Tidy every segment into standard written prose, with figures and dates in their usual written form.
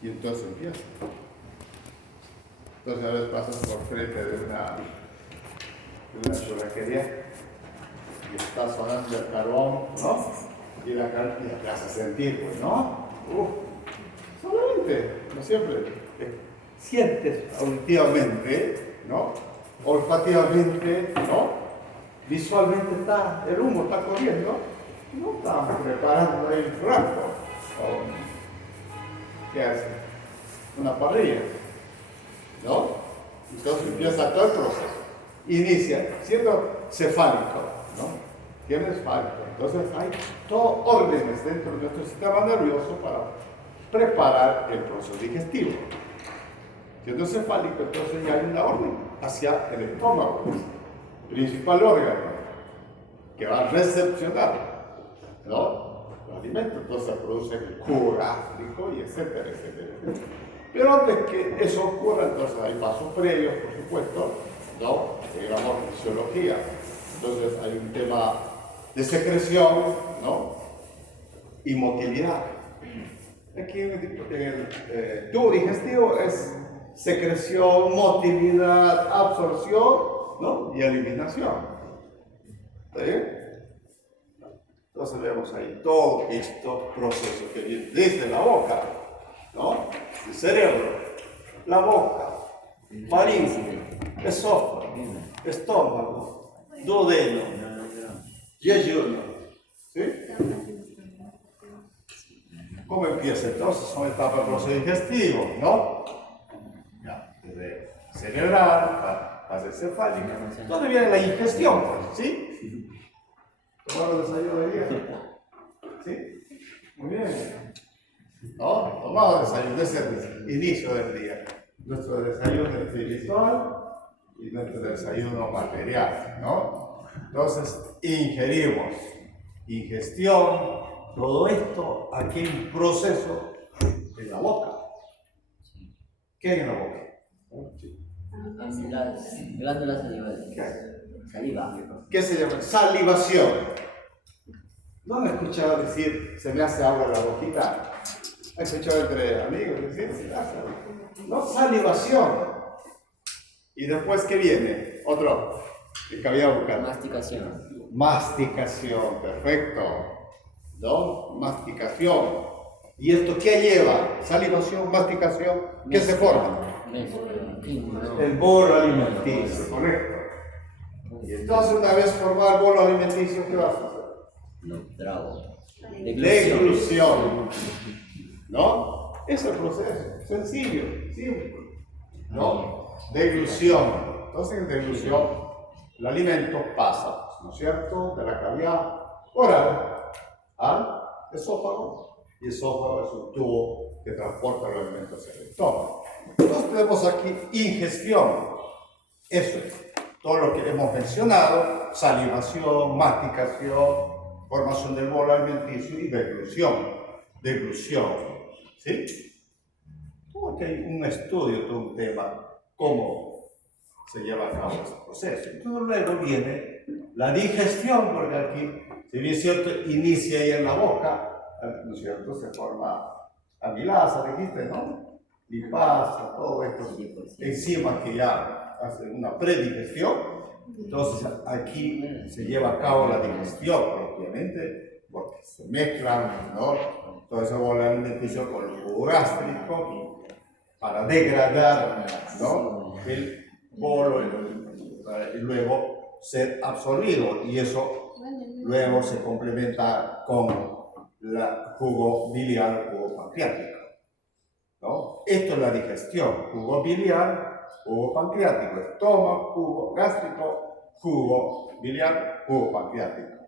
Y entonces empieza. Entonces a veces pasas por frente de una churrasquería y está sonando el carbón, ¿no? Y la te hace sentir, pues, ¿no? Solamente, no siempre. Sientes auditivamente, ¿no? Olfativamente, ¿no? Visualmente está, el humo está corriendo, no estamos preparando ahí el churrasco. ¿Qué hace? Una parrilla, ¿no? Entonces empieza todo el proceso. Inicia siendo cefálico, ¿no? Tiene cefálico. Entonces hay todo órdenes dentro de nuestro sistema nervioso para preparar el proceso digestivo. Siendo cefálico, entonces ya hay una orden hacia el estómago, principal órgano, que va a recepcionar, ¿no? Los alimentos. Entonces se produce el jugo gástrico y etcétera, etcétera, etcétera. Pero antes que eso ocurra, entonces hay pasos previos, por supuesto, ¿no? Digamos, fisiología. Entonces hay un tema de secreción, ¿no? Y motilidad. Aquí el tubo digestivo es secreción, motilidad, absorción, ¿no? Y eliminación. ¿Está bien? Entonces vemos ahí todo estos procesos que vienen desde la boca, ¿no? El cerebro, la boca, faringe, esófago, estómago, duodeno, yeyuno. ¿Sí? ¿Cómo empieza entonces? Son etapas del proceso digestivo, ¿no? Ya, desde cerebral, fase cefálica. ¿Dónde viene la ingestión? ¿Sí? ¿Tomaron desayuno de día? ¿Sí? Muy bien. ¿No? Tomamos desayuno desde el inicio del día. Nuestro desayuno espiritual y nuestro desayuno material, ¿no? Entonces, ingerimos. Ingestión, todo esto, aquí hay un proceso en la boca. ¿Qué hay en la boca? Glándulas salivales. Saliva. ¿Qué se llama? Salivación. ¿No me he escuchado decir, se me hace agua en la boquita? ¿He escuchado entre amigos decir, se me hace agua? No, salivación. ¿Y después qué viene? Otro que había buscado. Masticación. Masticación, perfecto. ¿No? Masticación. ¿Y esto qué lleva? Salivación, masticación. ¿Qué se forma? El bolo alimenticio, correcto. Y entonces, una vez formado el bolo alimenticio, ¿qué va a suceder? Trago. Deglución. ¿No? Es el proceso. Sencillo, simple. ¿No? Deglución. Entonces, en deglución, el alimento pasa, ¿no es cierto?, de la cavidad oral al esófago, y esófago es un tubo que transporta los alimentos hacia el estómago. Entonces tenemos aquí ingestión. Eso es todo lo que hemos mencionado: salivación, masticación, formación del bolo alimenticio y deglución. Deglución, ¿sí? Todo que hay un estudio, todo un tema, cómo se lleva a cabo este proceso. Entonces luego viene la digestión, porque aquí, si bien es cierto, inicia ahí en la boca, ¿no es cierto?, se forma amilasa, dijiste, ¿no? Lipasa, todo esto, enzimas que ya hacen una predigestión. Entonces aquí se lleva a cabo la digestión propiamente, porque se mezclan, ¿no?, todo ese bolo alimenticio con el jugo gástrico para degradar, ¿no?, el bolo y luego ser absorbido, y eso luego se complementa con el jugo biliar, jugo pancreático, ¿no? Esto es la digestión: jugo biliar, jugo pancreático, estómago, jugo gástrico, jugo biliar, jugo pancreático.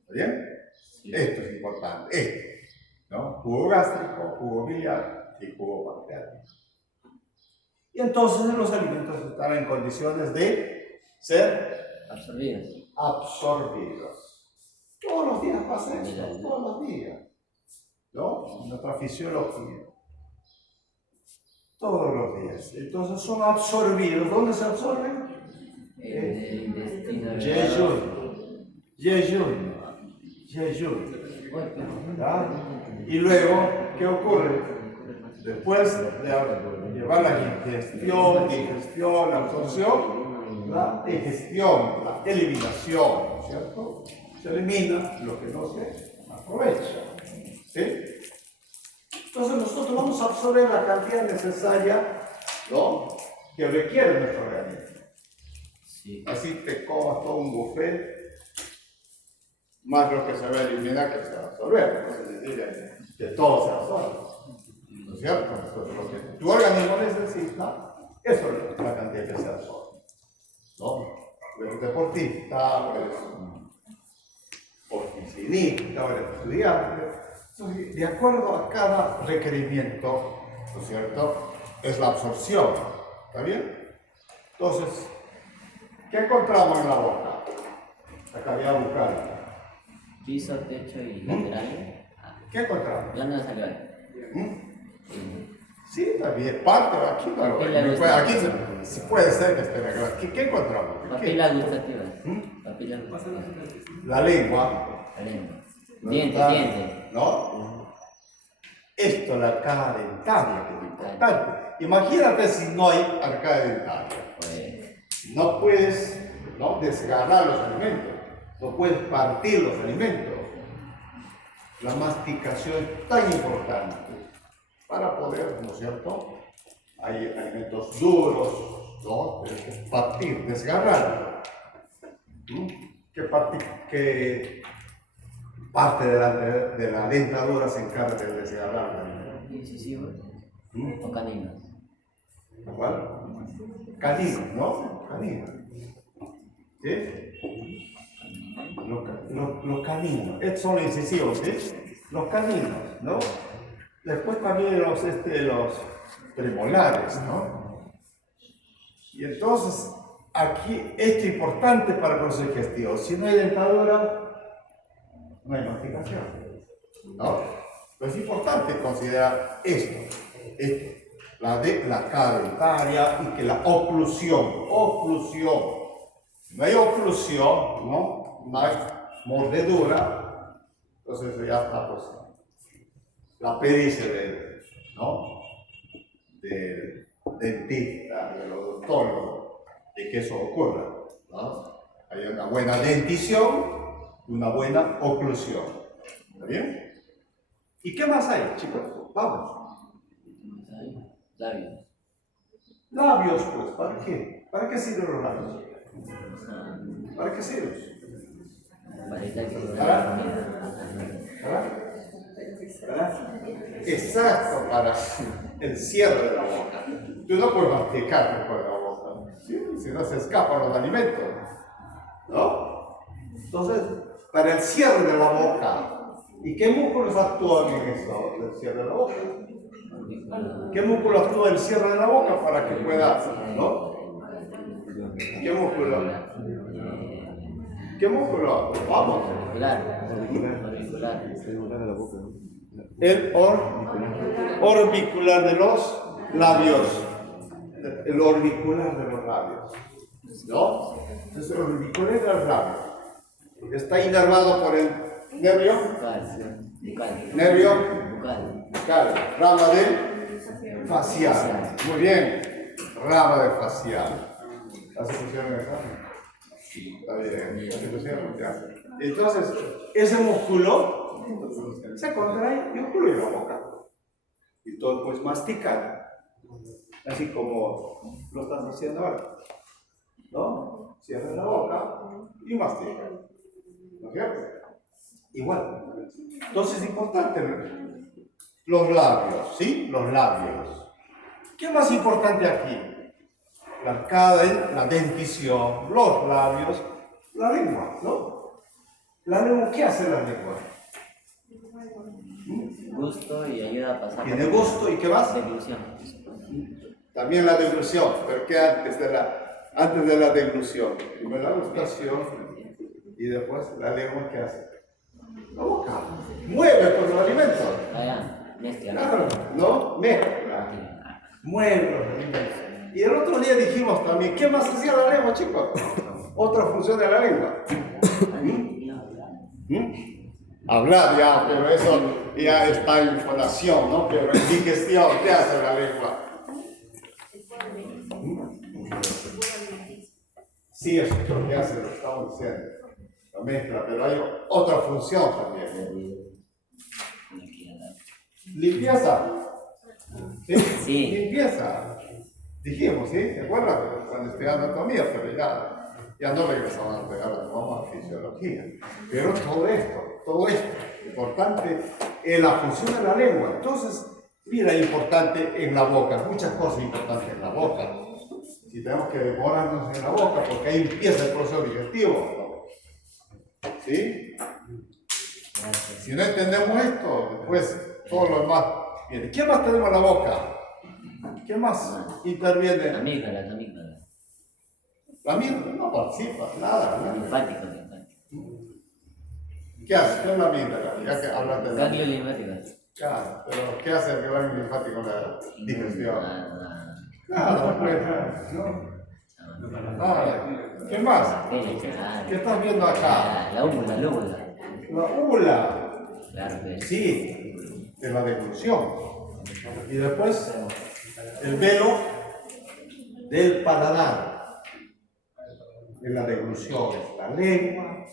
¿Está bien? Sí. Esto es importante, esto, ¿no? Jugo gástrico, jugo biliar y jugo pancreático. Y entonces los alimentos están en condiciones de ser absorbidos. Todos los días pasa eso, todos los días, ¿no? Nuestra fisiología. Todos los días. Entonces son absorbidos. ¿Dónde se absorben? Yeyun. Y luego, ¿qué ocurre? Después de llevar la digestión, la absorción, la digestión, la eliminación, ¿no es cierto? Se elimina lo que no se aprovecha, ¿sí? Entonces nosotros vamos a absorber la cantidad necesaria, ¿no?, que requiere nuestro organismo. Sí. Así te comas todo un buffet, más lo que se va a eliminar que se va a absorber. Es decir, que todo se absorbe. ¿No es cierto? Entonces, lo que tu organismo necesita, eso es la cantidad que se absorbe. ¿No? Eres deportista, eres oficinista, eres estudiante. Entonces, de acuerdo a cada requerimiento, ¿no es cierto?, es la absorción. ¿Está bien? Entonces, ¿qué encontramos en la boca? La cavidad bucal. Piso, techo y laterales. ¿Qué encontramos? Glándula salival. Sí, también parte de aquí, pero aquí sí puede ser que esté la ¿Qué encontramos? Papilas gustativas. Papilas gustativas. La lengua. La lengua. ¿No? Diente. ¿No? Esto es la arcada dentaria, que es importante. Imagínate si no hay arcada dentaria. Pues, No puedes, ¿no?, desgarrar los alimentos, no puedes partir los alimentos. La masticación es tan importante para poder, ¿no es cierto? Hay alimentos duros, ¿no?, tienes que partir, desgarrar. ¿Qué parte de la dentadura se encarga de desgarrar? incisivo o canino. ¿Cuál? Canino, ¿no? Canino. ¿Sí? Los caninos. Estos son los incisivos, ¿sí? Los caninos, ¿no? Después también los premolares, ¿no? Y entonces, aquí, esto es importante para el proceso digestivo. Si no hay dentadura, no hay masticación, ¿no? Pero es importante considerar esto, la arcada dentaria y que la oclusión. No hay oclusión, ¿no? No hay mordedura, entonces eso ya está, pues, la pericia del dentista, del odontólogo, de que eso ocurra, ¿no? Hay una buena dentición y una buena oclusión. ¿Está bien? ¿Y qué más hay, chicos? Vamos. Labios. Labios, pues, ¿para qué? ¿Para qué sirven los labios? ¿Para qué sirven? Exacto, para el cierre de la boca. Tú no puedes masticar después de la boca, ¿sí? Si no se escapan los alimentos, ¿no? Entonces, para el cierre de la boca. ¿Y qué músculos actúan en eso, del cierre de la boca? ¿Qué músculo actúa en el cierre de la boca para que pueda, ¿no? ¿Qué músculo? ¿Qué músculo? Vamos. El orbicular de los labios. El orbicular de los labios, ¿no? Es el orbicular de los labios. Está inervado por el nervio. Nervio. Bucal. Rama del facial. Muy bien. Rama del facial. ¿Así funciona el examen? Está bien. ¿Así funciona? Ya. Entonces, ese músculo se contrae y ocluye la boca. Y todo pues masticar. Así como lo estás haciendo ahora. ¿No? Cierra la boca y mastica. ¿No es cierto? Igual. Entonces es importante los labios, ¿sí? Los labios. ¿Qué más importante aquí? La arcada, la dentición, los labios, la lengua, ¿no? La lengua, ¿qué hace la lengua? Gusto y ayuda a pasar. Tiene gusto y ¿qué más? Deglución. También la deglución, pero ¿qué antes de la deglución? Primero la gustación y después la lengua, ¿qué hace? La boca. Mueve con los alimentos. Mezcla. Claro, ¿no? Mezcla. Mueve los alimentos. Y el otro día dijimos también, ¿qué más hacía la lengua, chicos? Otra función de la lengua. Hablar, ya, pero eso ya está en fonación, ¿no? Pero en digestión, ¿qué hace la lengua? Sí, eso es lo que hace, lo estamos diciendo. La mezcla, pero hay otra función también. Limpieza. ¿Sí? Sí. Limpieza. Dijimos, ¿sí? ¿Se acuerdan? Cuando estudié anatomía, pero ya no regresamos a pegar, vamos a fisiología. Pero todo esto, importante en la función de la lengua. Entonces, mira, importante en la boca, muchas cosas importantes en la boca. Si tenemos que demorarnos en la boca, porque ahí empieza el proceso digestivo. ¿Sí? Si no entendemos esto, después todo lo demás viene. ¿Qué más tenemos en la boca? ¿Qué más interviene? La amígdala, la amígdala. La amígdala no participa, nada. Linfático. ¿Qué hace? ¿Qué es la amígdala? Ya que hablaste de la Ganglio linfático. Claro, pero ¿qué hace el ganglio linfático en la digestión? Nada. Nada, pues, ¿no? Nada. ¿Qué más? ¿Qué estás viendo acá? La úvula, la úvula. La úvula. Claro que sí. Sí, de la deglución. Y después, el velo del paladar. De la deglución es la lengua,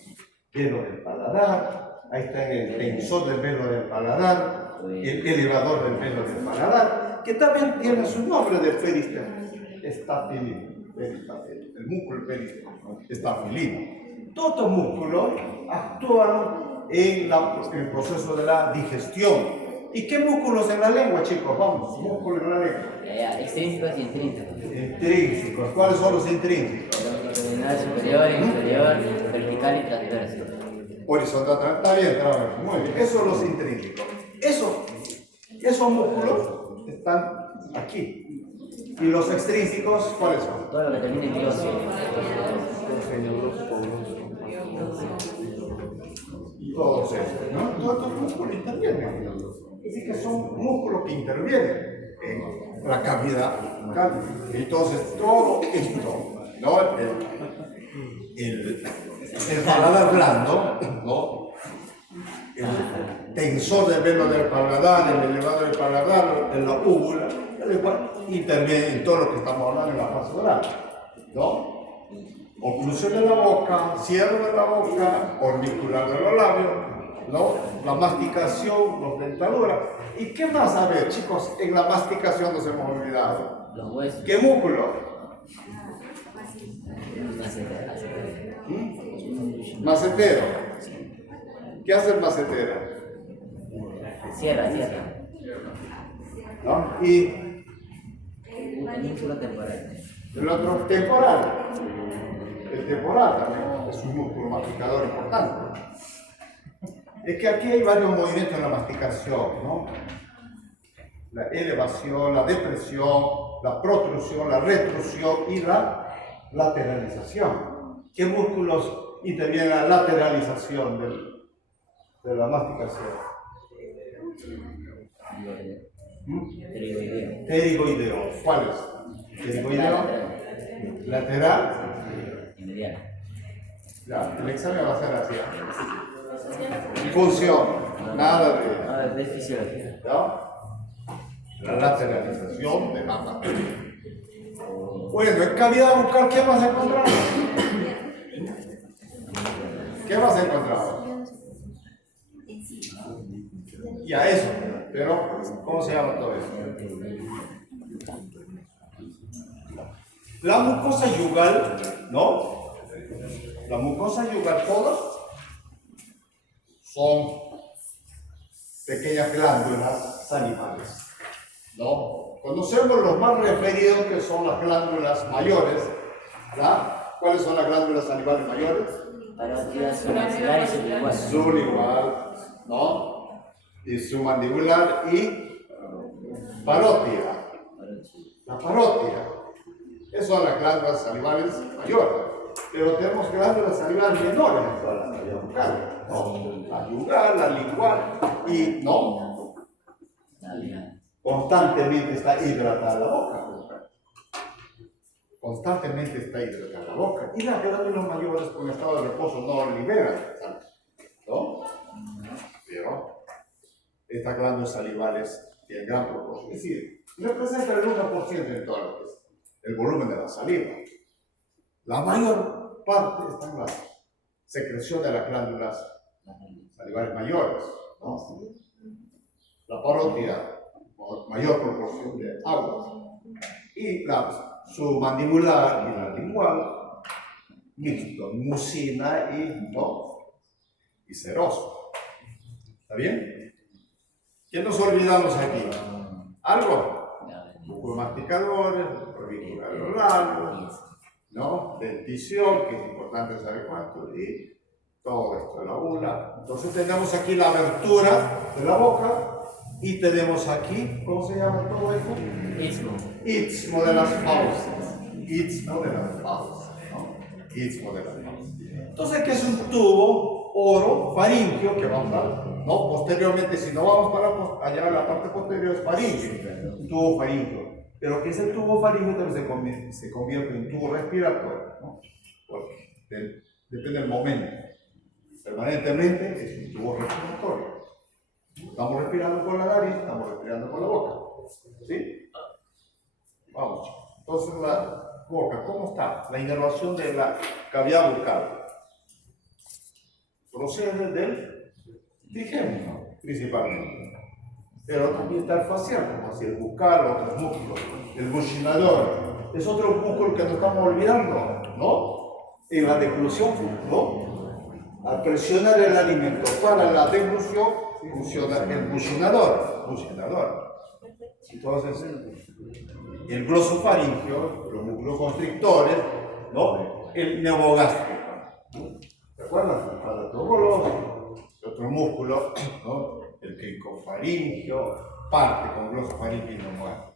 velo del paladar. Ahí está el tensor del velo del paladar, el elevador del velo del paladar, que también tiene su nombre de peristafilino. El músculo peristafilino. Todos los músculos actúan en el proceso de la digestión. ¿Y qué músculos en la lengua, chicos? Vamos, músculos en la lengua. Extrínsecos y intrínsecos. Intrínsecos. ¿Cuáles son los intrínsecos? Abdominal superior, inferior, vertical y transverso. Horizontal, está bien, trabajo. Muy bien. Esos son los intrínsecos. Esos músculos están aquí. ¿Y los extrínsecos cuáles son? Todo lo que termine en glóseo. Todos esos, ¿no? Todos estos músculos intervienen. Así que son músculos que intervienen en la cavidad bucal. Entonces, todo esto, ¿no? El paladar blando, ¿no? El tensor del velo del paladar, el elevador del paladar, en la úvula, el cual interviene en todo lo que estamos hablando en la fase oral, ¿no? Oclusión de la boca, cierre de la boca, orbicular de los labios, ¿no? La masticación, los dentaduras. ¿Y qué más? A ver, chicos, en la masticación nos hemos olvidado. Los huesos. ¿Qué músculo? Macetero. ¿Qué hace el macetero? Cierra. ¿No? Y El músculo temporal. el otro temporal. El temporal también es un músculo masticador importante. Es que aquí hay varios movimientos en la masticación, ¿no? La elevación, la depresión, la protrusión, la retrusión y la lateralización. ¿Qué músculos intervienen en la lateralización de la masticación? Pterigoideo. Pterigoideo. ¿Cuáles? Pterigoideo. Lateral. Y medial. Ya, el examen va a ser así. Función. Nada de. No, es fisiología. ¿No? La lateralización de la materia. Bueno, en cavidad bucal, ¿qué vas a encontrar? ¿Qué vas a encontrar? Ya eso, pero ¿cómo se llama todo eso? La mucosa yugal, ¿no? La mucosa yugal, todas son pequeñas glándulas salivales, ¿no? Conocemos los más referidos que son las glándulas mayores, ¿verdad? ¿Cuáles son las glándulas salivales mayores? Parótida, submaxilar y sublingual. Sublingual, ¿no? Y submandibular y parótida. La parótida. Esas son las glándulas salivales mayores. Pero tenemos glándulas salivales menores en todas las cavidades bucales, ¿no? La yugal, la lingual y, ¿no? Constantemente está hidratada la boca. Constantemente está hidratada la boca. Y las glándulas mayores con estado de reposo no liberan, ¿no? Pero estas glándulas salivales tienen gran proporción. Es decir, representa el 1% en todo lo que es el volumen de la saliva. La mayor parte está en la secreción de las glándulas salivales mayores, ¿no? La parótida, mayor proporción de agua. Y la submandibular y la lingual, mixto, mucina y seroso. ¿Está bien? ¿Qué nos olvidamos aquí? ¿Algo? Los masticadores, clavículas largos, ¿no? Dentición, que es importante saber cuánto, y todo esto de la ula. Entonces tenemos aquí la abertura de la boca y tenemos aquí, ¿cómo se llama todo esto? Istmo de las fauces. Istmo de las fauces, ¿no? Istmo de las fauces. Entonces, ¿qué es un tubo orofaringeo que vamos a, ¿no? Posteriormente, si no vamos para allá, la parte posterior es faringeo, un tubo faringeo. Pero que ese tubo faringeo también se convierte en tubo respiratorio, ¿no? Porque depende del momento. Permanentemente es un tubo respiratorio. Estamos respirando por la nariz, estamos respirando por la boca. ¿Sí? Vamos. Entonces, la boca, ¿cómo está? La inervación de la cavidad bucal procede del trigémino, principalmente. Pero también está el facial, como así el bucal, otros músculos. El buccinador es otro músculo que nos estamos olvidando, ¿no? En la deglución, ¿no? Al presionar el alimento para la deglución, funciona el buccinador. Entonces, el glosofaringeo, los músculos constrictores, ¿no? El neurogástrico. ¿Te acuerdas? El aparato goloso, otro músculo, ¿no? El cricofaringeo, parte con glosofaringeo y neurogástrico.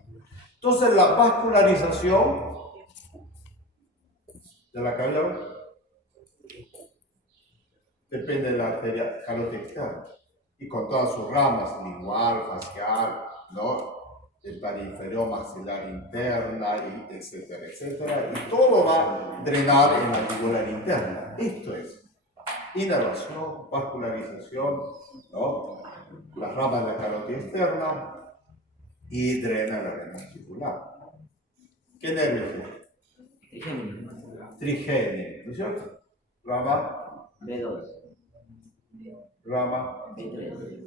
Entonces, la vascularización de la cavidad depende de la arteria carótida externa y con todas sus ramas, lingual, facial, ¿no? El parinferior maxilar interna, y etcétera, etcétera, y todo va a drenar en la mandibular interna. Esto es inervación, vascularización, ¿no? Las ramas de la carótida externa y drena la red articular. ¿Qué nervios es? Trigémino, ¿no es cierto? Rama B2. Rama B3.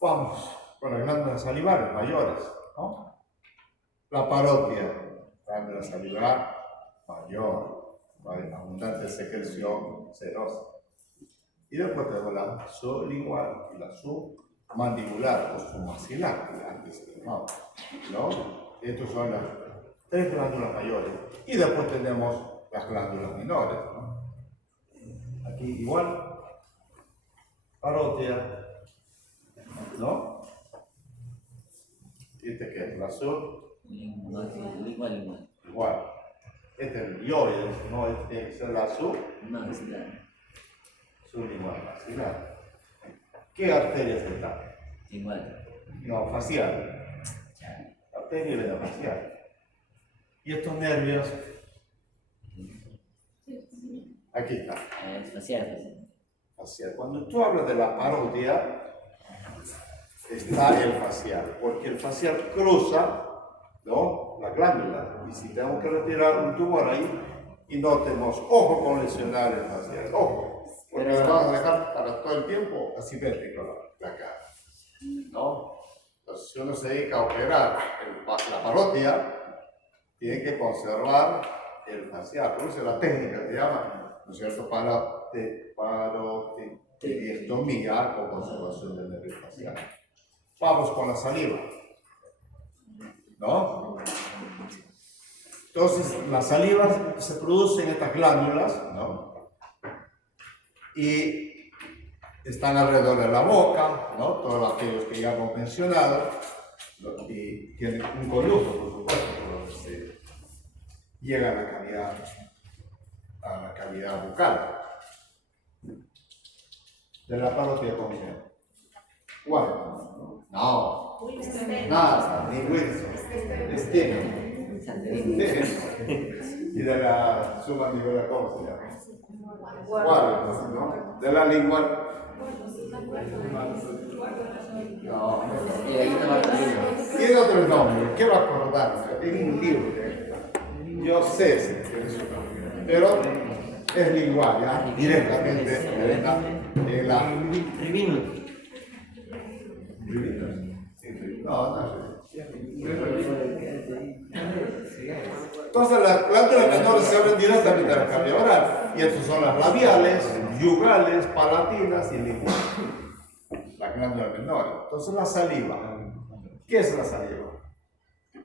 Vamos con las glándulas salivares mayores, ¿no? La parótida, glándula salivar mayor, abundante secreción serosa. Y después tenemos la sublingual y la submandibular o submaxilar, que antes se llamaba, ¿no? Estas son las tres glándulas mayores. Y después tenemos las glándulas menores, ¿no? Aquí igual, parótida, ¿no? Este que es la Igual. igual. Este es el dioides, ¿no? Este tiene que ser la sublingual maxilar. ¿Qué arterias están? Igual. No, facial. Arteria y vena facial. Y estos nervios, aquí están. Facial. Facial. Cuando tú hablas de la parótida, está el facial, porque el facial cruza, ¿no? La glándula. Y si tenemos que retirar un tumor ahí, y no tenemos ojo con lesionar el facial, ojo, porque le vamos a dejar para todo el tiempo asimétrico la cara, ¿no? Entonces, si uno se dedica a operar la parótida, tiene que conservar el facial, por eso la técnica se llama, ¿no es cierto?, parotidiectomía o conservación del nervio facial. Vamos con la saliva, ¿no? Entonces, la saliva se produce en estas glándulas, ¿no? Y están alrededor de la boca, ¿no? Todos aquellos que ya hemos mencionado, ¿no? Y tienen un conducto, por supuesto, por donde se llega a la cavidad bucal. De la parótida, ¿cómo se llama? ¿Cuál? No, nada, ni Wilson, Steno. Y de la submandibular, ¿cómo se llama? ¿Cuál? ¿No? De la lingual, No, el gallito Bartolino. Tiene otro nombre, quiero acordarme, en un libro. Yo sé si tiene su nombre, pero es lingual, ¿ya? Directamente en la Rivinus. No, no. Entonces las glándulas menores se abren directamente a la cavidad oral. Y estas son las labiales, yugales, palatinas y linguales. Las glándulas menores. Entonces la saliva. ¿Qué es la saliva?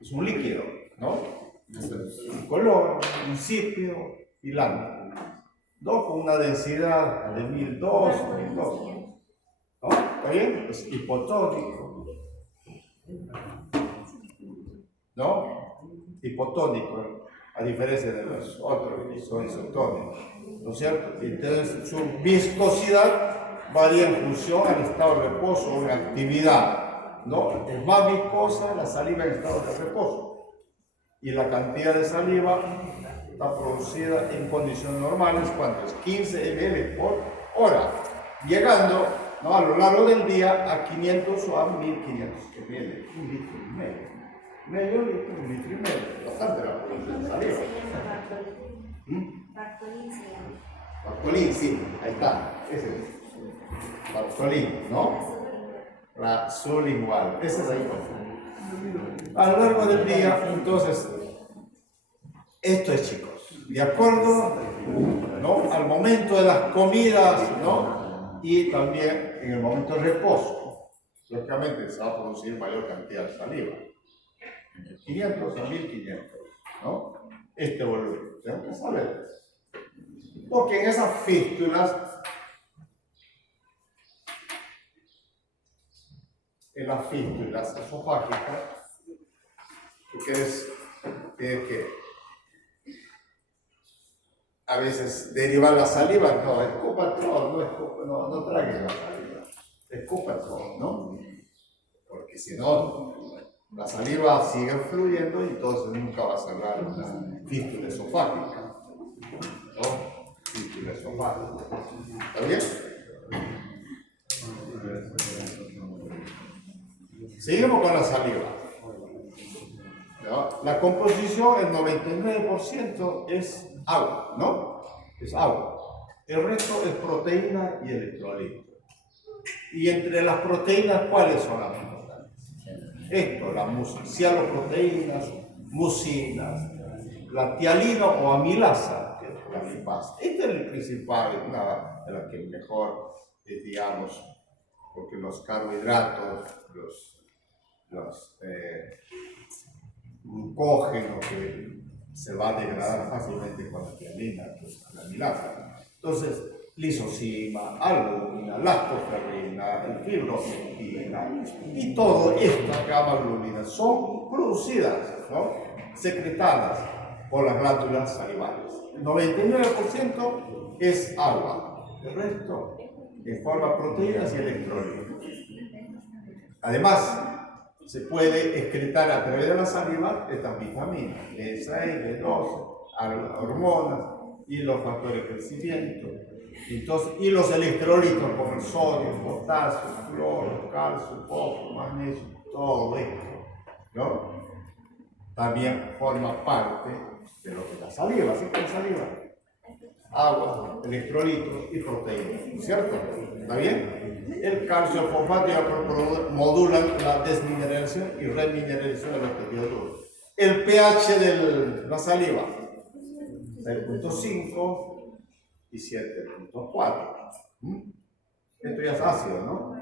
Es un líquido, ¿no? Es un color, insípido, hilante. ¿No? Con una densidad de 1002, 1002. ¿No? ¿Está bien? Es hipotónico. ¿No? Hipotónico, a diferencia de los otros que son isotónicos, ¿no es cierto? Entonces su viscosidad varía en función al estado de reposo o en actividad, ¿no? Es más viscosa la saliva en estado de reposo y la cantidad de saliva está producida en condiciones normales cuando es 15 ml por hora, llegando, ¿no?, a lo largo del día a 500 o a 1500 ml, 1,5 litros. Medio litro, 1,5 litros, bastante la producción de saliva. Bartolín, sí, ahí está, ese es. Bartolín, ¿no? La sublingual, ese es ahí. A lo largo del día, entonces, esto es, chicos, de acuerdo, ¿no?, al momento de las comidas, ¿no?, y también en el momento de reposo. Lógicamente se va a producir mayor cantidad de saliva. 500 a 1500, ¿no? Este volumen, tenemos que saber. Porque en esas fístulas, esofágicas, tú tienes que a veces derivar la saliva, no, escupa todo, no tragues la saliva, escupa todo, ¿no? Porque si no, la saliva sigue fluyendo y entonces nunca va a cerrar una fístula esofágica, ¿no? Fístula esofágica. ¿Está bien? Seguimos con la saliva, ¿no? La composición, el 99% es agua, ¿no? Es agua. El resto es proteína y electrolito. Y entre las proteínas, ¿cuáles son las importantes? Esto, las cialoproteínas, mucinas, la tialina o amilasa, que es la lipasa. Este es el principal, una de las que mejor, digamos, porque los carbohidratos, los glucógenos que se va a degradar fácilmente con la tialina, pues la amilasa. Entonces, lisozima, albúmina, lactoferrina, fibronectina y todo estas gamma-gluminas son producidas, ¿no?, secretadas por las glándulas salivales. El 99% es agua, el resto forma proteínas y electrolitos. Además, se puede excretar a través de la saliva estas vitaminas, B6, B12, hormonas y los factores de crecimiento. Entonces, y los electrolitos como el sodio, el potasio, el cloro, el calcio, el fósforo, magnesio, todo esto, ¿no?, también forma parte de lo que es la saliva. Así que la saliva, agua, electrolitos y proteínas, ¿cierto? ¿Está bien? El calcio, el fosfato modulan la desmineralización y remineralización de los tejidos duros. El pH de la saliva, 6.5 y 7.4. Esto ya es ácido, ¿no?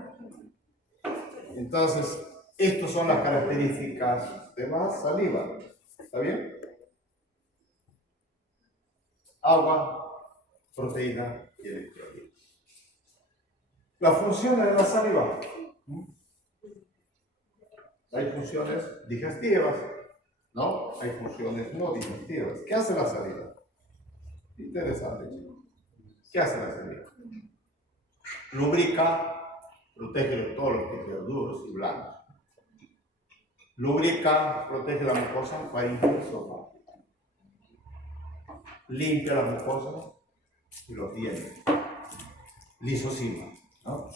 Entonces, estas son las características de la saliva. ¿Está bien? Agua, proteína y electrolitos. Las funciones de la saliva. Hay funciones digestivas, ¿no? Hay funciones no digestivas. ¿Qué hace la saliva? Interesante, chicos. ¿Qué hace la saliva? Lubrica, protege todos los tejidos duros y blandos. Lubrica, protege la mucosa faríngea y esofágica. Limpia la mucosa y los dientes. Lisozima. ¿no?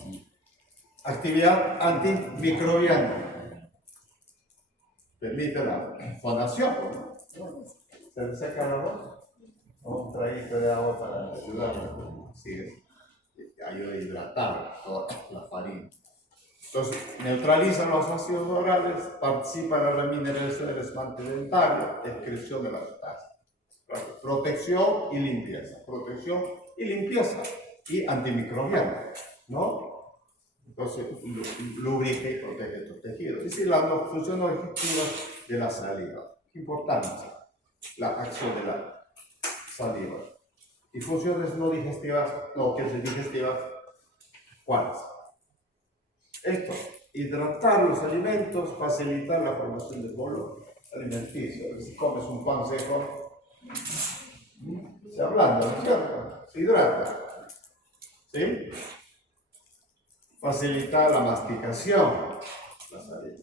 Actividad antimicrobiana. Permite la fonación, ¿no? ¿Se le seca la voz? Un traguito de agua para ayudarla. Sí, ayuda a hidratar toda la farina. Entonces, neutraliza los ácidos orales, participa en la remineralización del esmalte dentario, excreción de las sustancias. Protección y limpieza. Protección y limpieza. Y antimicrobiana, ¿no? Entonces, lubrica y protege estos tejidos. Es decir, las funciones objetivas de la saliva. Importante, la acción de la saliva. Y funciones no digestivas, no, que son digestivas, ¿cuáles? Esto, hidratar los alimentos, facilitar la formación del bolo alimenticio. Si comes un pan seco, se ablanda, ¿no es cierto? Se hidrata. ¿Sí? Facilitar la masticación, la saliva.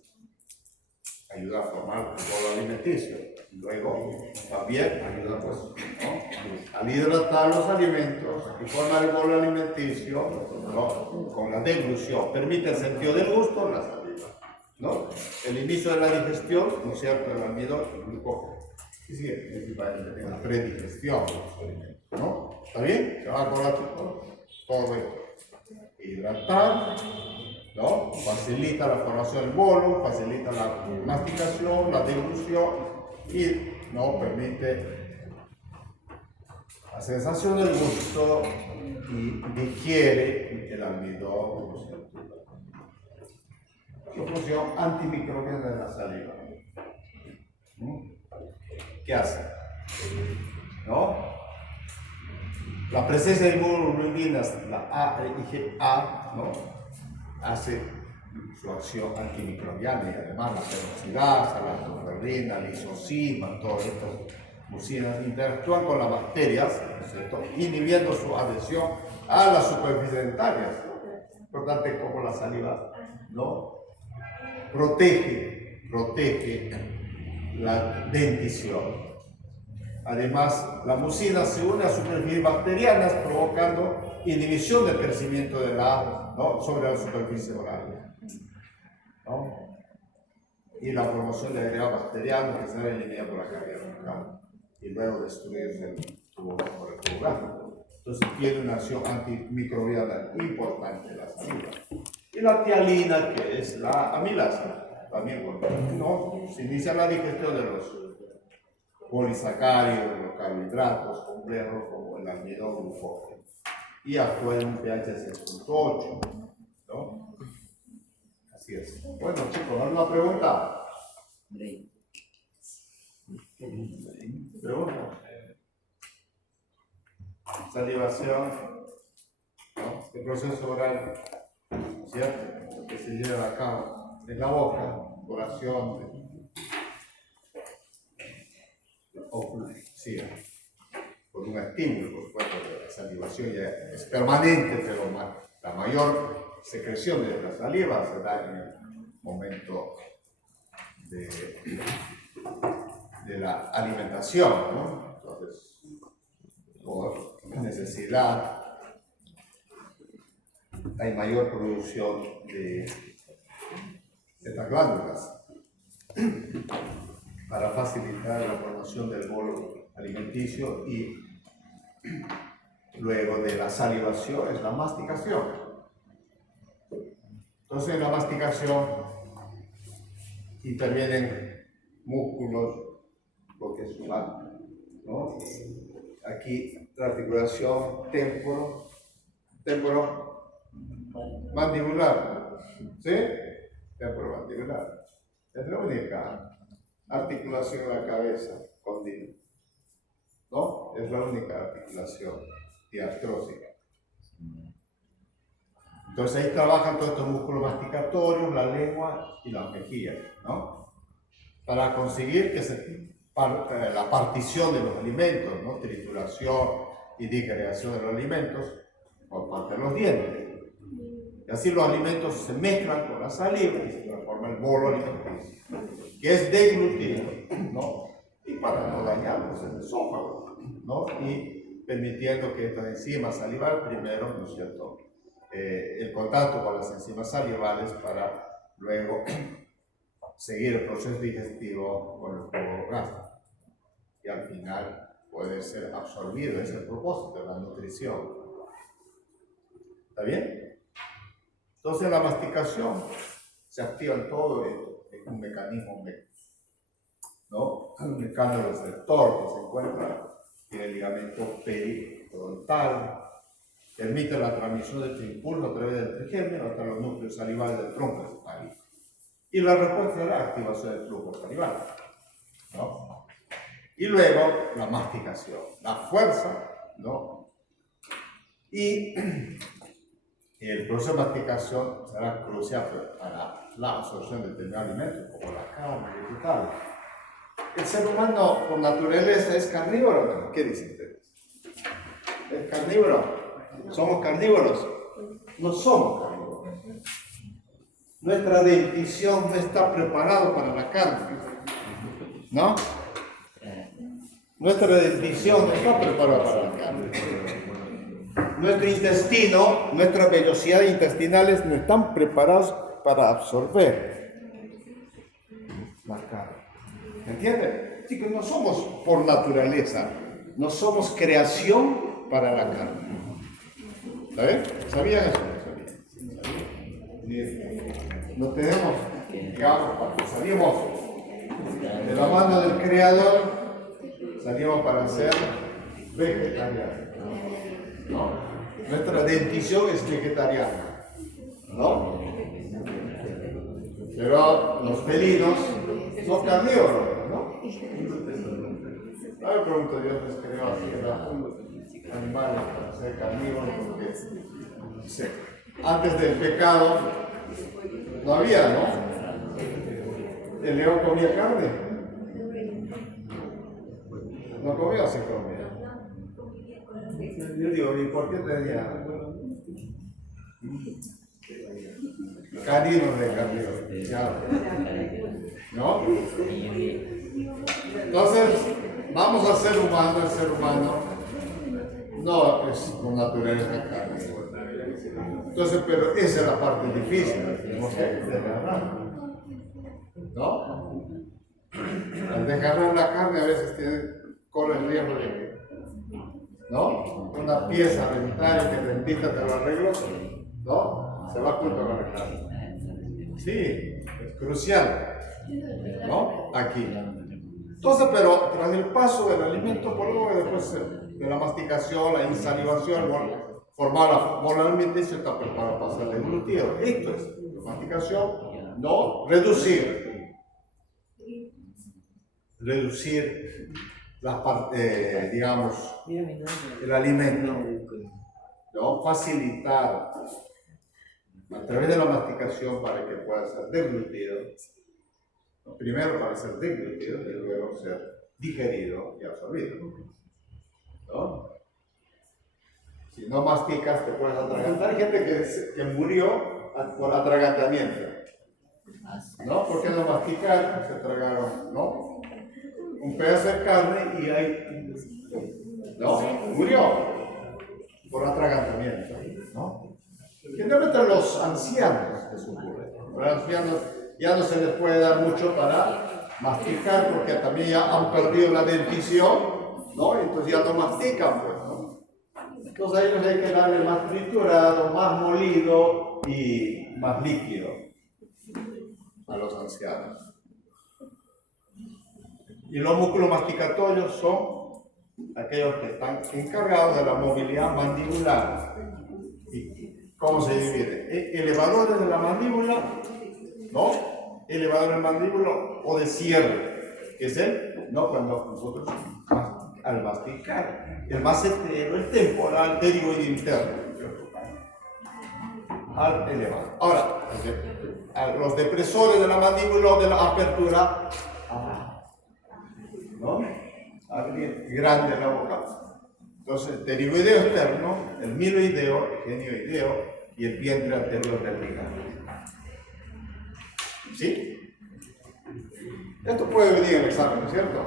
Ayuda a formar el bolo alimenticio. Luego, también ayuda, pues, ¿no? Al hidratar los alimentos y formar el bolo alimenticio, ¿no? Con la deglución. Permite el sentido del gusto en la saliva, ¿no? El inicio de la digestión, ¿no es cierto? El almidón, el glucógeno. Y sí, principalmente en la predigestión de los alimentos, ¿no? ¿Está bien? ¿Se va a acordar todo esto? Hidratar, ¿no? Facilita la formación del bolo, facilita la masticación, la deglución y no permite la sensación del gusto y digiere el almidón. La función antimicrobiana de la saliva. ¿Qué hace? ¿No? La presencia de inmunoglobulinas, la IgA, ¿no? Hace su acción antimicrobiana y además la peroxidasa, la lactoferrina, la isocima, todas estas mucinas interactúan con las bacterias, ¿cierto? Inhibiendo su adhesión a las superficies dentarias. Importante como la saliva, ¿no? Protege la dentición. Además, la mucina se une a superficies bacterianas provocando inhibición del crecimiento de la, ¿no? sobre la superficie oral, ¿no? Y la formación de agregado bacteriano que será eliminado por la cavidad bucal y luego destruirse el tubo por el tubo gástrico. Entonces tiene una acción antimicrobiana importante la saliva. Y la tialina, que es la amilasa, también porque no se inicia la digestión de los polisacáridos, los carbohidratos complejos como el almidón glucógeno. Y actúa en un pH 6.8, ¿no? Así es. Bueno, chicos, ¿alguna pregunta? ¿Pregunta? Salivación, ¿no? El proceso oral, ¿cierto? Que se lleva a cabo en la boca, por acción sí, por un estímulo, por supuesto, la salivación ya es permanente, pero la mayor secreción de la saliva se da en el momento de la alimentación, ¿no? Entonces, por necesidad, hay mayor producción de estas glándulas para facilitar la formación del bolo alimenticio y luego de la salivación es la masticación. Entonces en la masticación intervienen músculos, porque es una, ¿no? Aquí la articulación temporomandibular, ¿sí? Temporomandibular. Es la única articulación en la cabeza continua, ¿no? Es la única articulación diastrófica. Entonces ahí trabajan todos estos músculos masticatorios, la lengua y las mejillas, ¿no? Para conseguir que la partición de los alimentos, ¿no? Trituración y disgregación de los alimentos por parte de los dientes. Y así los alimentos se mezclan con la saliva y se transforma el bolo alimenticio, que es deglutido, ¿no? Y para no dañar pues, el esófago, ¿no? Y permitiendo que estas enzimas salivales primero, ¿no es cierto?, el contacto con las enzimas salivales para luego seguir el proceso digestivo con el jugo gástrico. Y al final puede ser absorbido, es el propósito de la nutrición. ¿Está bien? Entonces la masticación se activa en todo esto, es un mecanismo, ¿no? Un mecanismo receptor que se encuentra en el ligamento perifrontal, permite la transmisión de este impulso a través del trigémino hasta los núcleos salivales del tronco encefálico. Y la respuesta es la activación del flujo salival, ¿no? Y luego la masticación, la fuerza, ¿no? Y el proceso de masticación será crucial para la absorción de determinados alimentos, como la carne, vegetales. El ser humano por naturaleza es carnívoro, ¿no? ¿Qué dicen ustedes? ¿Es carnívoro? ¿Somos carnívoros? No somos carnívoros. Nuestra dentición no está preparada para la carne, ¿no? Nuestra dentición no está preparada para la carne. Nuestro intestino, nuestras vellosidades intestinales no están preparados para absorber la carne. ¿Entienden? Así que no somos por naturaleza, no somos creación para la carne. ¿Sabes? ¿Sabían eso? No tenemos, digamos, cuando salimos de la mano del Creador, salimos para ser vegetarianos, ¿no? Nuestra dentición es vegetariana, ¿no? Pero los felinos son carnívoros, ¿no? No me pregunto, Dios les creó así, animales para ser carnívoros, porque dice, antes del pecado no había, ¿no? El león comía carne. No comía o se comía. Yo digo, ¿y por qué tenía caninos de carnívoros? ¿No? Entonces, vamos al ser humano, el ser humano no es por naturaleza carne. Entonces, pero esa es la parte difícil, tenemos que desgarrar, ¿no? Al desgarrar la carne a veces corre el riesgo de que, ¿no? Una pieza dentaria que dentista te lo arregló, ¿no? Se va junto con la carne. Sí, es crucial, ¿no? Aquí. Entonces, pero tras el paso del alimento por luego después de la masticación, la insalivación, formada molarmente se está preparado para ser deglutido. Esto es la masticación, no reducir la parte, digamos, el alimento, no facilitar a través de la masticación para que pueda ser deglutido. Primero para ser deglutido y luego ser digerido y absorbido, ¿no? Si no masticas te puedes atragantar. Hay gente que murió por atragantamiento, ¿no? ¿Por qué no masticar? Se tragaron, ¿no? Un pedazo de carne y ahí, ¿no? Murió por atragantamiento, ¿no? Generalmente los ancianos les ocurre. Los ancianos ya no se les puede dar mucho para masticar porque también ya han perdido la dentición, ¿no? Entonces ya no mastican, pues, ¿no? Entonces a ellos hay que darle más triturado, más molido y más líquido a los ancianos. Y los músculos masticatorios son aquellos que están encargados de la movilidad mandibular. ¿Y cómo se divide? Elevadores de la mandíbula, ¿no? Elevador del mandíbula o de cierre, que es el, ¿no? Cuando nosotros al masticar, el macetero, el temporal, pterigoide interno, al elevador. Ahora, los depresores de la mandíbula o de la apertura, ¿no? Abrir grande la boca. Entonces, el pterigoideo externo, el miloideo, el genioideo y el vientre anterior vertical. ¿Sí? Esto puede venir en el examen, ¿no es cierto?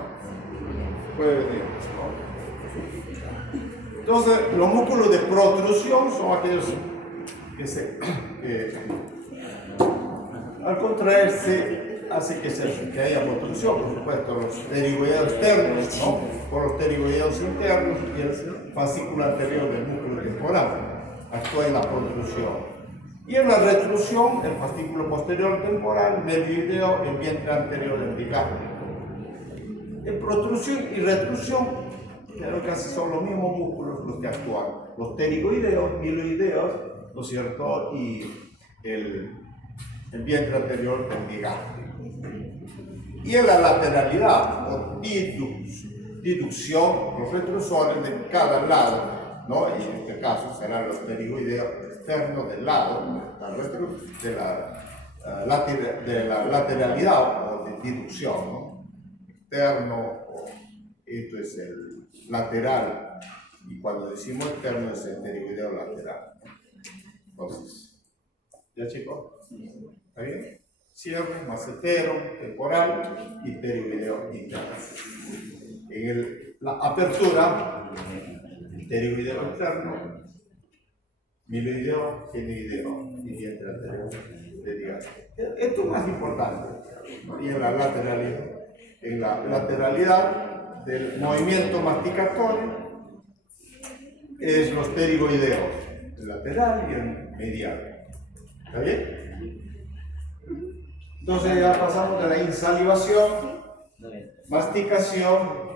Puede venir. Entonces, los músculos de protrusión son aquellos al contraerse hace que haya protrusión, por supuesto, los pterigoideos externos, ¿no? Por los pterigoideos internos y el fascículo anterior del músculo temporal actúa en la protrusión. Y en la retrusión, el fascículo posterior temporal, medioideo, el vientre anterior del digástrico. En protrusión y retrusión, pero casi son los mismos músculos los que actúan. Los pterigoideos, miloideos, ¿no es cierto? Y el vientre anterior del digástrico. Y en la lateralidad, o diducción, los retrusores de cada lado, ¿no? Y en este caso serán los pterigoideos externos del lado, de la lateralidad o de diducción, ¿no? Externo, esto es el lateral, y cuando decimos externo es el pterigoideo lateral. Entonces, ¿ya chicos? ¿Está bien? Cierre, macetero, temporal y pterigoideo interno. En la apertura, pterigoideo externo, miloideo, genioideo y vientre anterior de digástrico. Esto es más importante. ¿No? Y en la lateralidad del movimiento masticatorio es los pterigoideos, el lateral y el medial. ¿Está bien? Entonces ya pasamos de la insalivación, masticación.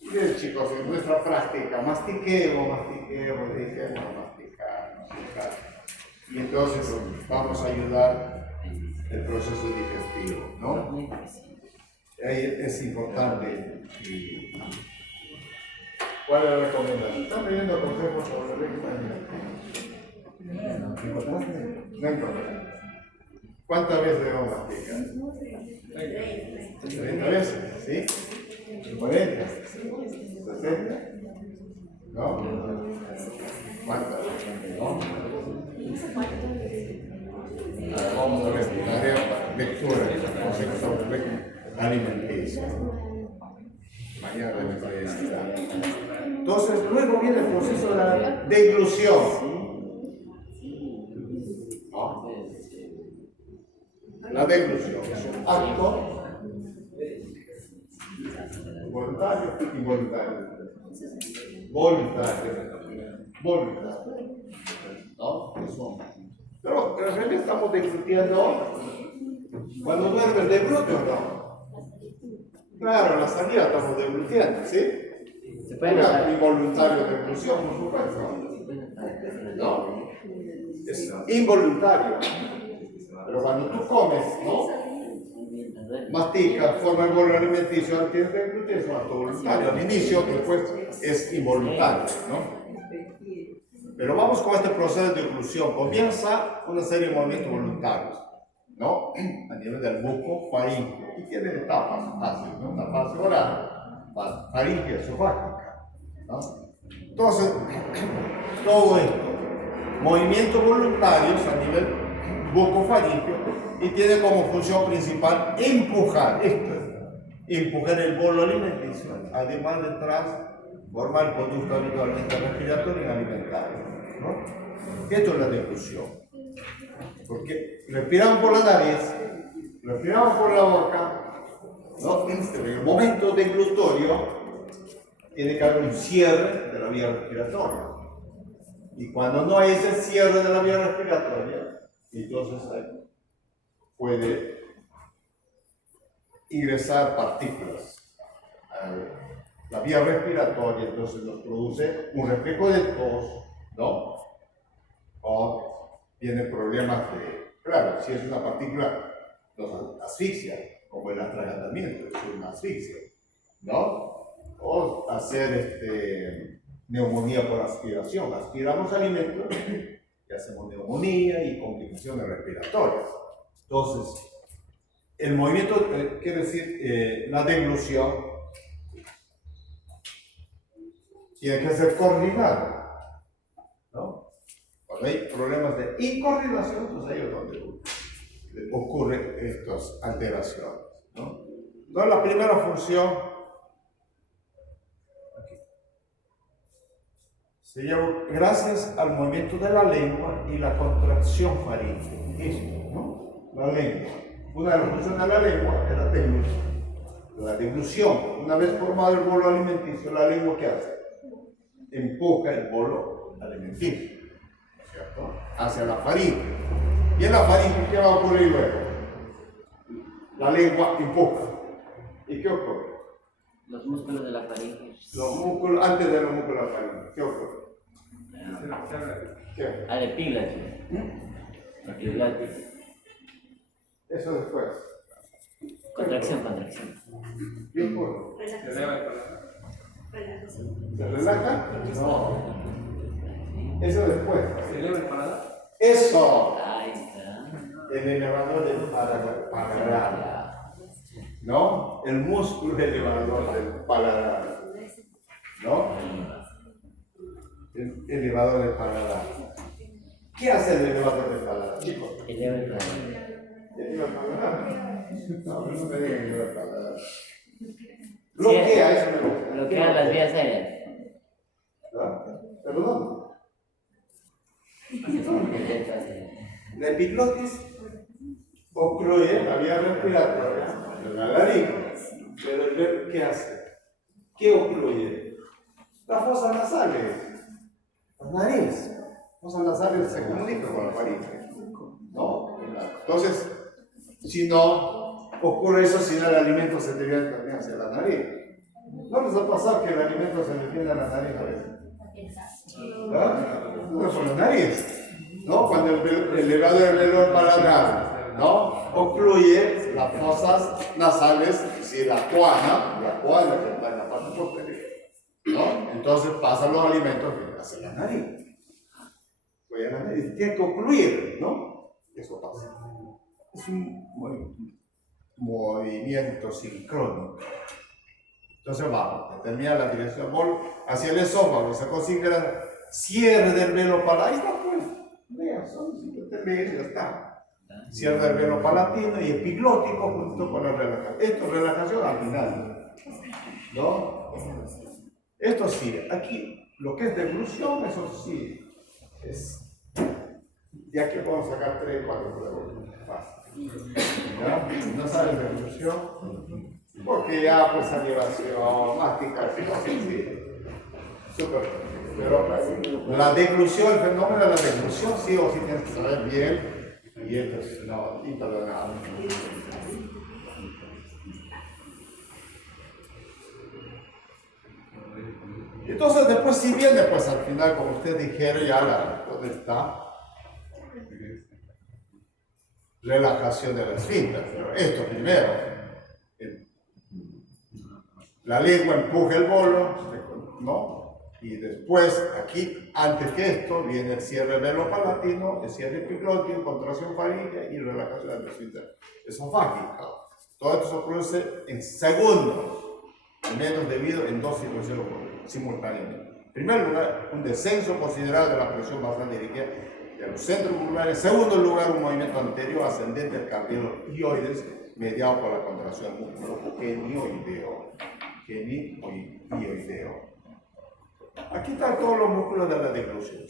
Bien, chicos, en nuestra práctica, mastiquemos, dejemos masticar. Y entonces vamos a ayudar el proceso digestivo, ¿no? Ahí es importante. ¿Cuál es la recomendación? ¿Están pidiendo consejos sobre la importante? No importante. ¿Cuántas veces debemos masticar? 30 veces, ¿sí? 40, 60, ¿no? ¿Cuántas? ¿No? Vamos a ver, tarea, lectura, concepto alimenticio. Mañana me parece estar. Entonces, luego viene el proceso de la deglución. ¿No? La deglución es un acto voluntario y involuntario. Voluntario. ¿No? Eso. Pero en realidad estamos deglutiendo cuando duermes de bruto, ¿no? Claro, en la salida estamos deglutiendo, ¿sí? ¿Se puede notar? Involuntario de deglución, por supuesto. No, es involuntario. Pero cuando tú comes, ¿no? Masticas, forma el bolo alimenticio antes de deglutir, es un acto voluntario. Al inicio, después es involuntario, ¿no? Pero vamos con este proceso de deglución. Comienza una serie de movimientos voluntarios, ¿no? A nivel del buco faríngeo. Y tiene etapas fáciles, ¿no? Una fase oral, faríngea, esofágica, ¿no? Entonces, todo esto, movimientos voluntarios a nivel bucofaríngeo, y tiene como función principal empujar el bolo alimenticio, además de transformar el conducto habitualmente respiratorio en alimentario, ¿no? Esto es la deglución, porque respiramos por la nariz, respiramos por la boca, ¿no? En el momento deglutorio tiene que haber un cierre de la vía respiratoria, y cuando no hay ese cierre de la vía respiratoria, entonces puede ingresar partículas a la vía respiratoria, entonces nos produce un reflejo de tos, ¿no? O tiene problemas claro, si es una partícula, nos asfixia, como el atragantamiento, es una asfixia, ¿no? O hacer neumonía por aspiración, aspiramos alimentos y hacemos neumonía y complicaciones respiratorias. Entonces, el movimiento, quiere decir, la deglución, tiene que ser coordinado, ¿no? Cuando hay problemas de incoordinación, pues ahí es donde ocurren estas alteraciones, ¿no? Entonces, la primera función, se lleva gracias al movimiento de la lengua y la contracción faríngea. Esto, ¿no? La lengua. Una de las funciones de la lengua es la deglución. La deglución, una vez formado el bolo alimenticio, la lengua ¿qué hace? Empuja el bolo alimenticio, ¿cierto? Hacia la faringe. Y en la faringe, ¿qué va a ocurrir luego? La lengua empuja. ¿Y qué ocurre? Los músculos de la faringe. Los músculos, antes de los músculos de la faringe, ¿qué ocurre? ¿Qué? Al epíglottis. Epiglotis. Eso después. Contracción, contracción. ¿Qué ocurre? Se eleva el paladar. ¿Se relaja? No. Eso después. Se eleva el paladar. ¡Eso! Ahí está. El elevador del paladar. ¿No? El músculo elevador del paladar. ¿No? El elevador del paladar. ¿Qué hace el elevador del paladar, chicos? Eleva el paladar. ¿Eleva el paladar? No, no me digan eleva el paladar. Bloquea, eso me gusta. Bloquea las vías aéreas. Perdón. Intenta hacer. La epiglotis ocluye la vía respiratoria de la laringe. Pero el verbo, ¿qué hace? ¿Qué ocluye? Las fosas nasales, la nariz. Fosas nasales se comunican con la faringe. ¿No? Entonces, si no ocurre eso, si no el alimento se desvía también hacia la nariz. ¿No les ha pasado que el alimento se desvía a la nariz a veces? ¿Verdad? No por la nariz. ¿No? Cuando el elevado del paladar, ¿no? Ocluye las fosas nasales, si la cuana que está en la parte posterior, ¿no? Entonces pasan los alimentos hacia la nariz. Pues la nariz tiene que ocluir, ¿no? Eso pasa. Es un movimiento sincrónico. Entonces vamos, determina la dirección bol hacia el esófago, se consigue el cierre del velo palatino. Ahí está, pues. Vean, son simplemente ya está. Cierre del velo palatino y epiglótico junto con la relajación. Esto es relajación al final, ¿no? Esto sí, aquí lo que es deglución, eso sí, es. Ya que podemos sacar 3, 4 preguntas. Fácil. ¿Ya? ¿No sabes deglución? Porque ya pues salivación, masticación, sí. Súper. Pero la deglución, el fenómeno de la deglución, sí o sí tienes que saber bien. Y esto es imperdonable. Entonces después si viene pues al final, como usted dijeron, ya ¿dónde está? Relajación del esfínter. Pero esto primero. La lengua empuja el bolo, ¿no? Y después, aquí, antes que esto, viene el cierre velo-palatino, el cierre epiglótico, contracción faríngea y relajación del esfínter esofágico. Todo esto se produce en segundos, menos debido en 2 situaciones simultáneamente. En primer lugar, un descenso considerable de la presión basal dirigida de los centros musculares. En segundo lugar, un movimiento anterior ascendente del cartílago hioides mediado por la contracción del músculo genioideo. Aquí están todos los músculos de la deglución.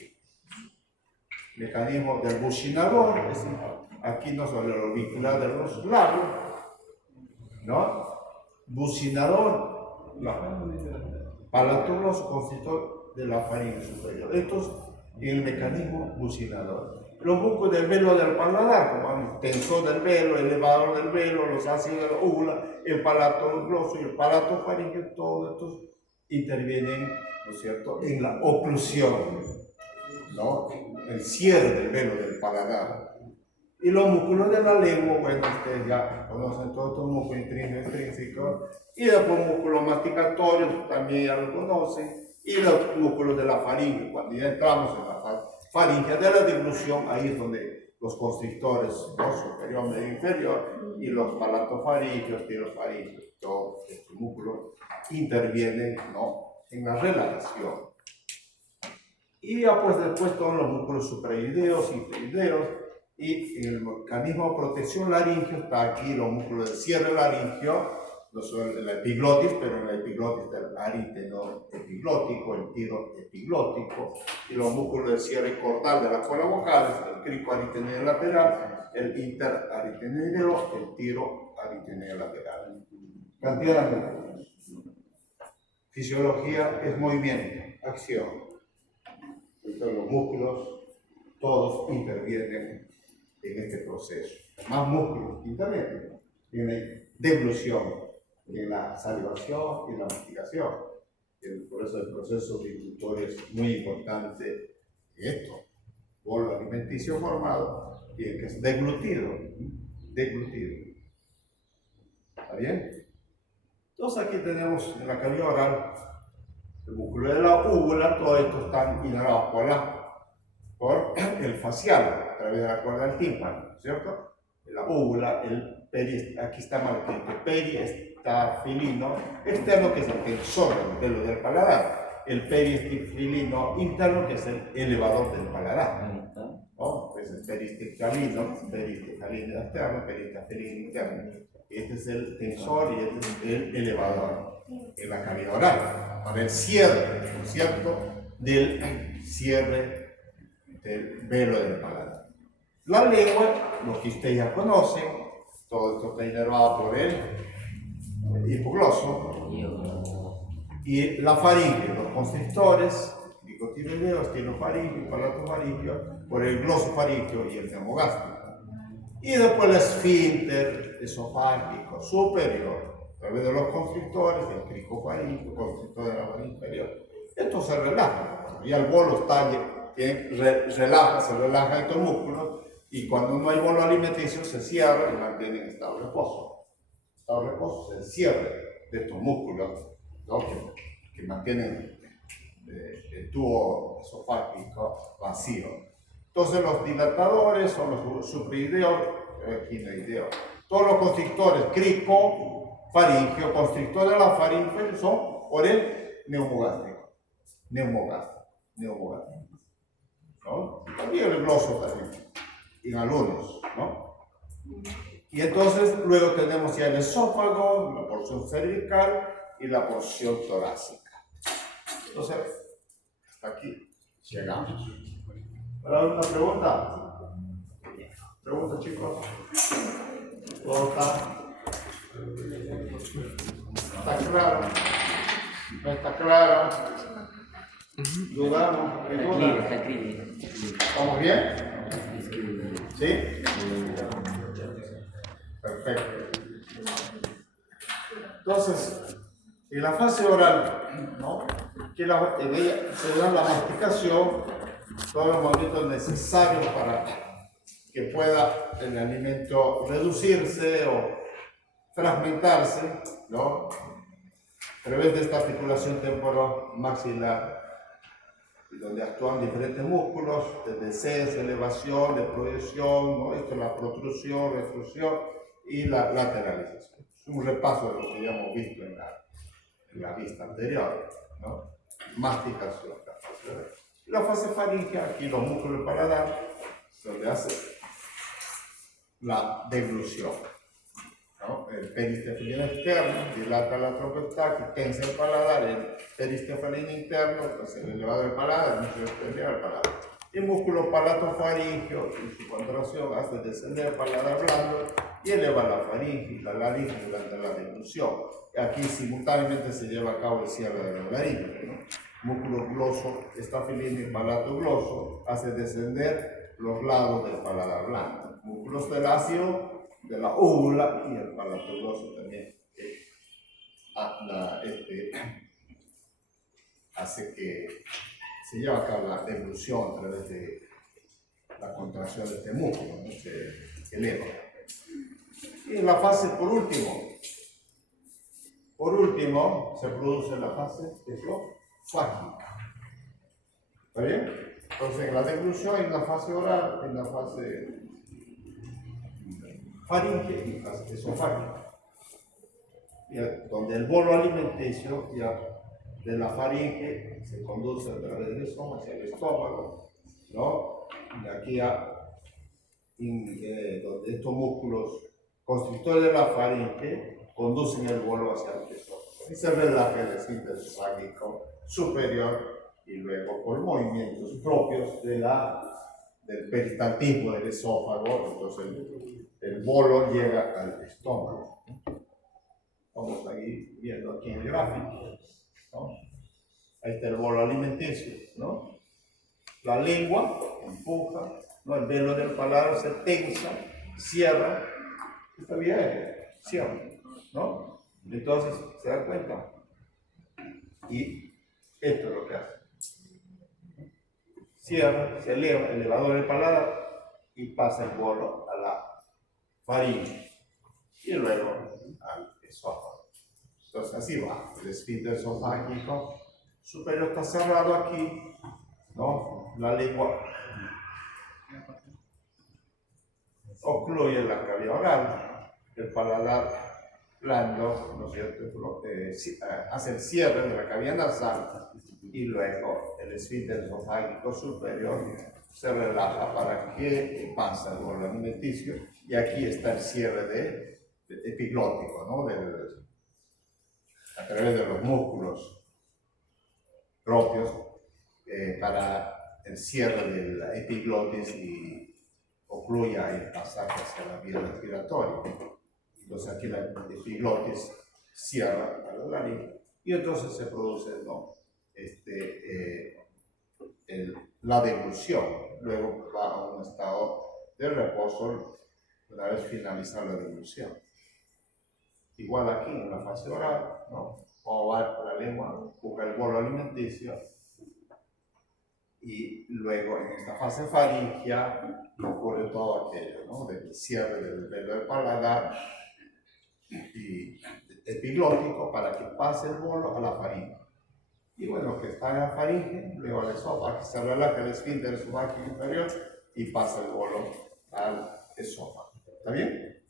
Mecanismo del bucinador, es decir, aquí no solo el orbicular de los labios, ¿no? Bucinador, palatuloso constrictor de la faringe superior. Esto es el mecanismo bucinador. Los músculos del velo del paladar, como el tensor del velo, el elevador del velo, los ácidos de la úvula, el palato gloso y el palato faringe, todos estos intervienen, ¿no es cierto?, en la oclusión, ¿no? El cierre del velo del paladar. Y los músculos de la lengua, bueno, ustedes ya conocen todos estos músculos intrínsecos, y después músculos masticatorios, también ya lo conocen, y los músculos de la faringe. Cuando ya entramos en la faringe de la deglución, ahí es donde los constrictores, ¿no?, superior, medio, inferior, y los palatofaringeos, tirofaringeos, todos estos músculos intervienen, ¿no?, en la relajación. Y ya pues después todos los músculos supraoideos, inferiores, y el mecanismo de protección laringeo está aquí, los músculos del cierre laringeo, no solo en la epiglotis, pero en la epiglotis del ariteno epiglótico, el tiro epiglótico, y los músculos del cierre cordal de las cuerdas vocales, el crico ariteneo lateral, el interariteneo, el tiro ariteneo lateral. Cantidad de músculos. Fisiología es movimiento, acción. Entonces los músculos, todos intervienen en este proceso. Más músculos intervienen en la deglución, en la salivación y en la masticación. Por eso el proceso diglutorio es muy importante en esto. Bolo alimenticio formado y el que es deglutido. Deglutido. ¿Está bien? Entonces aquí tenemos en la cavidad oral el músculo de la úvula, todos estos están innervados por el facial, a través de la cuerda del tímpano, ¿cierto? La úvula, aquí está mal escrito, periestafilino externo, que es el tensor del pelo del paladar, el periestafilino interno, que es el elevador del paladar, ¿no? Es el peristafilino externo, peristafilino interno. Este es el tensor y este es el elevador en la cavidad oral, para el cierre, ¿no es cierto?, del cierre del velo del paladar. La lengua, lo que ustedes ya conocen, todo esto está inervado por el hipogloso, y la faringe, los constrictores, dicotiledeo, estilofaringio, palatofaringio, por el glosofaringio y el termogástrico. Y después el esfínter esofágico superior, a través de los constrictores, el cricofaringio, constrictor de la faringe inferior. Esto se relaja, y el bolo está se relaja estos músculos, y cuando no hay bolo alimenticio se cierra y mantiene en estado de reposo. Estado de reposo es el cierre de estos músculos, ¿no?, que mantienen el tubo esofágico vacío. Entonces los dilatadores son los supraideos, quinoideos. Todos los constrictores, crico, faringio, constrictor de la faringe son por el neumogástrico. ¿No? También el gloso también, en algunos, ¿no? Y entonces luego tenemos ya el esófago, la porción cervical y la porción torácica. Entonces, hasta aquí llegamos. ¿Alguna pregunta? ¿Pregunta, chicos? ¿Todo está claro? ¿No está claro? ¿Dudamos? ¿Qué duda? ¿Estamos bien? ¿Sí? Perfecto. Entonces, en la fase oral, ¿no?, que en ella se da la masticación, todos los movimientos necesarios para que pueda el alimento reducirse o fragmentarse, ¿no?, a través de esta articulación temporomaxilar, donde actúan diferentes músculos, de descenso, elevación, de proyección, ¿no? Esto es la protrusión, retrusión y la lateralización. Es un repaso de lo que ya hemos visto en la vista anterior, ¿no? Masticación. La fase faríngea, aquí los músculos del paladar, donde hace la deglución, ¿no? El peristafilino externo dilata la trompa que tensa el paladar, el peristafilino interno, pues el elevado del paladar, el músculo exterior del paladar. El músculo palatofaringio, en su contracción, hace descender el paladar blando y eleva la faringe y la laringe durante la deglución. Aquí simultáneamente se lleva a cabo el cierre de la laringe, ¿no? Músculo gloso, estafilino y palatogloso hace descender los lados del paladar blando. Músculos del ácido de la úvula y el palatogloso también hace que se lleve a cabo la deglución a través de la contracción de este músculo, ¿no?, se eleva. Y en la fase, por último, se produce la fase esofágica. ¿Está bien? Entonces, en la deglución, en la fase oral, en la fase faringe y fase esofágica, donde el bolo alimenticio ya de la faringe se conduce a través del estómago hacia el estómago, ¿no? Y aquí donde estos músculos constrictores de la faringe conducen el bolo hacia el esófago. Y se relaja el esfínter esofágico superior y luego por movimientos propios del peristaltismo del esófago, entonces el bolo llega al estómago. Vamos a ir viendo aquí en el gráfico, ¿no? Ahí está el bolo alimenticio, ¿no? La lengua empuja, ¿no? El velo del paladar se tensa, cierra, esta vía aérea, cierra, ¿no? Entonces, ¿se da cuenta? Y esto es lo que hace. Cierra, se eleva el elevador del paladar y pasa el bolo a la faringe y luego al esófago. Entonces así va, el esfínter esofágico superior está cerrado aquí, ¿no? La lengua ocluye la cavidad oral, el paladar blando, ¿no es cierto? Hace el cierre de la cavidad nasal y luego el esfínter esofágico superior se relaja para que pase el bolo alimenticio y aquí está el cierre epiglótico, ¿no? A través de los músculos propios para el cierre de la epiglotis y ocluya el pasaje hacia la vía respiratoria. Entonces aquí la epiglotis cierra a la laringe y entonces se produce, ¿no? La deglución. Luego va a un estado de reposo una vez finalizada la deglución. Igual aquí en la fase oral, ¿no? Como va la lengua, busca el bolo alimenticio y luego en esta fase faringea ocurre todo aquello, ¿no? Del cierre del velo del paladar y epiglótico para que pase el bolo a la faringe. Y bueno, que está en la faringe, luego al esófago, que se relaja el esfínter esofágico inferior y pasa el bolo al esófago. ¿Está bien?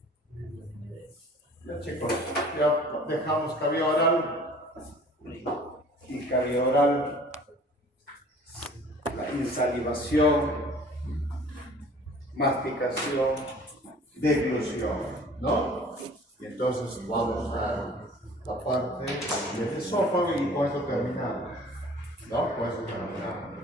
Ya chicos, ya dejamos cavidad oral y cavidad oral, la insalivación, masticación, deglución, ¿no? Y entonces vamos a la parte del esófago y con eso terminamos, ¿no? Con eso terminamos.